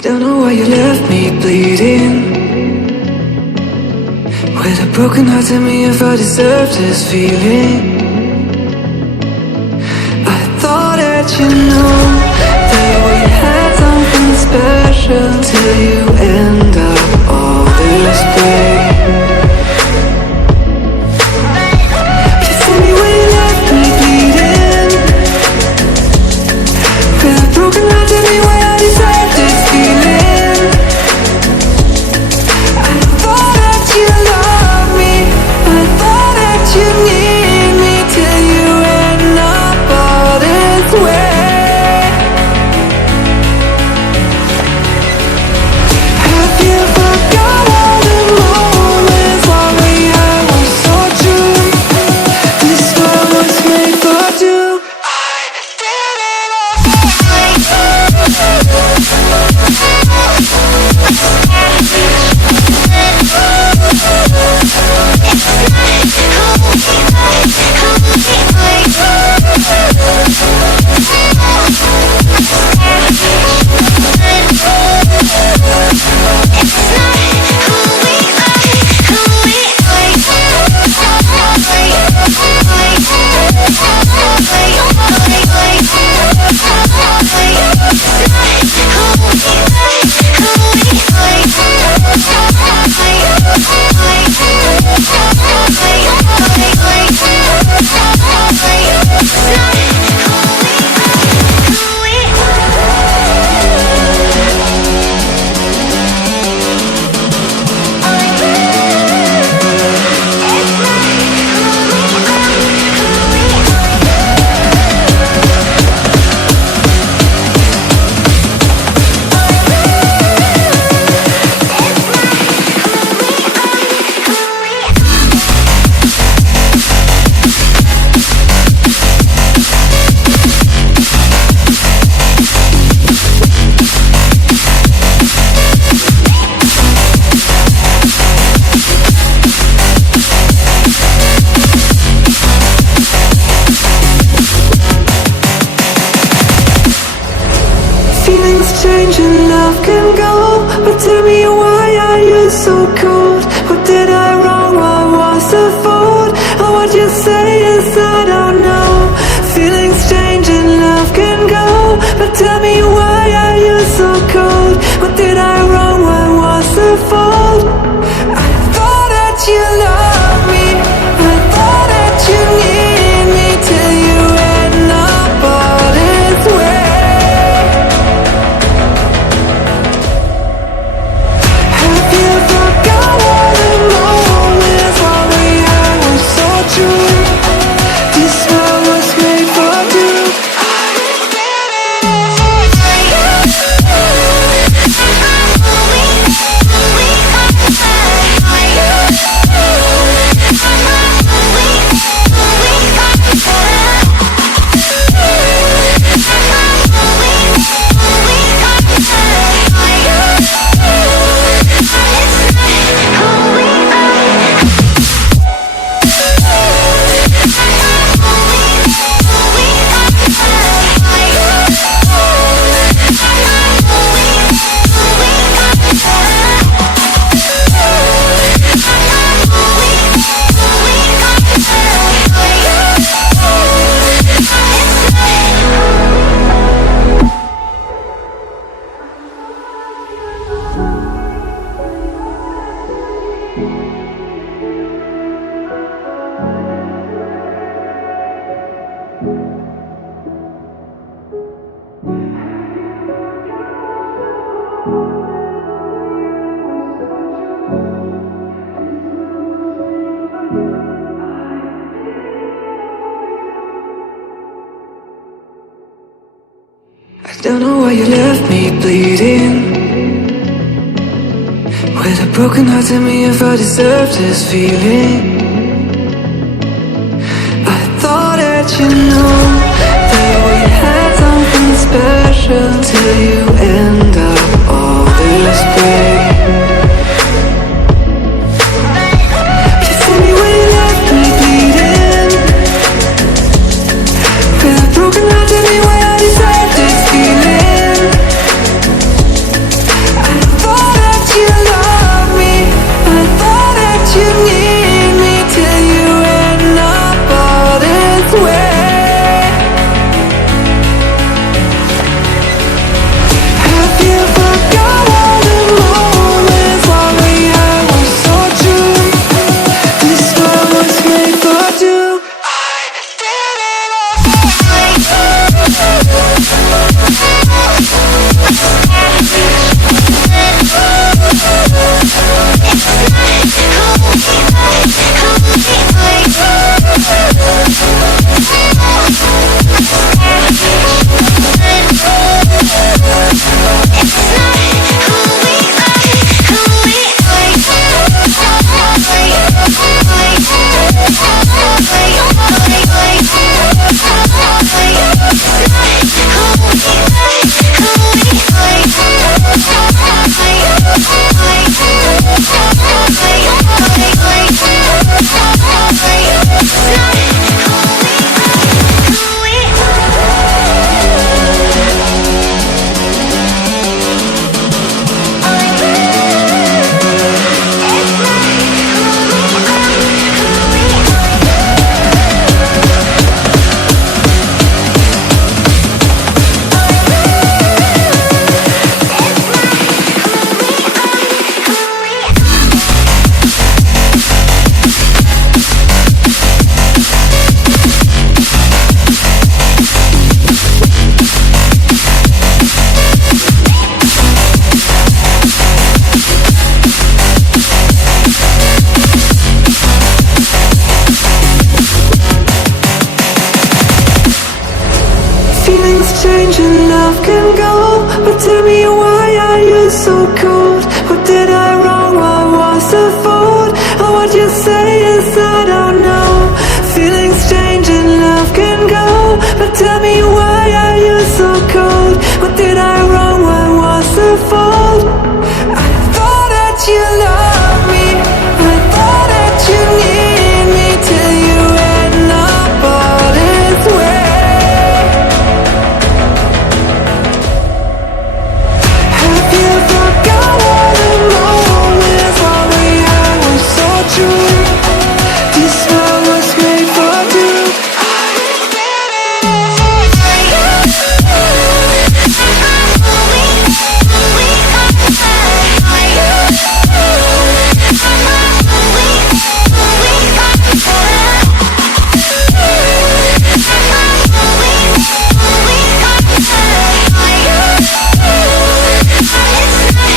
Don't know why you left me bleeding. With a broken heart, tell me if I deserve this feeling. I thought that you know that we had something special till you end up all this way. You tell me when you left me bleeding. With a broken heart, tell me why I deserve this feeling. I thought that you loved me, I thought that you need me till you end up all this way. Have you forgot all the moments while we had was so true? This world was made for two. I did it Feelings change and love can go, but tell me why are you so cold? What did I wrong? What was the fault? Or what you say is I don't know. Feelings change and love can go, but tell me why are you so cold? What did I wrong? What was the fault? I thought that you loved me, I thought that you need me till you end up all this way. Have you forgot all the moments while we had was so true? This world was made for two. I don't know why you left me bleeding. With a broken heart, tell me if I deserve this feeling. I thought that you know that we had something special till you end up all this way. You tell me when you left me bleeding. With a broken heart, tell me why I deserve this feeling. tell me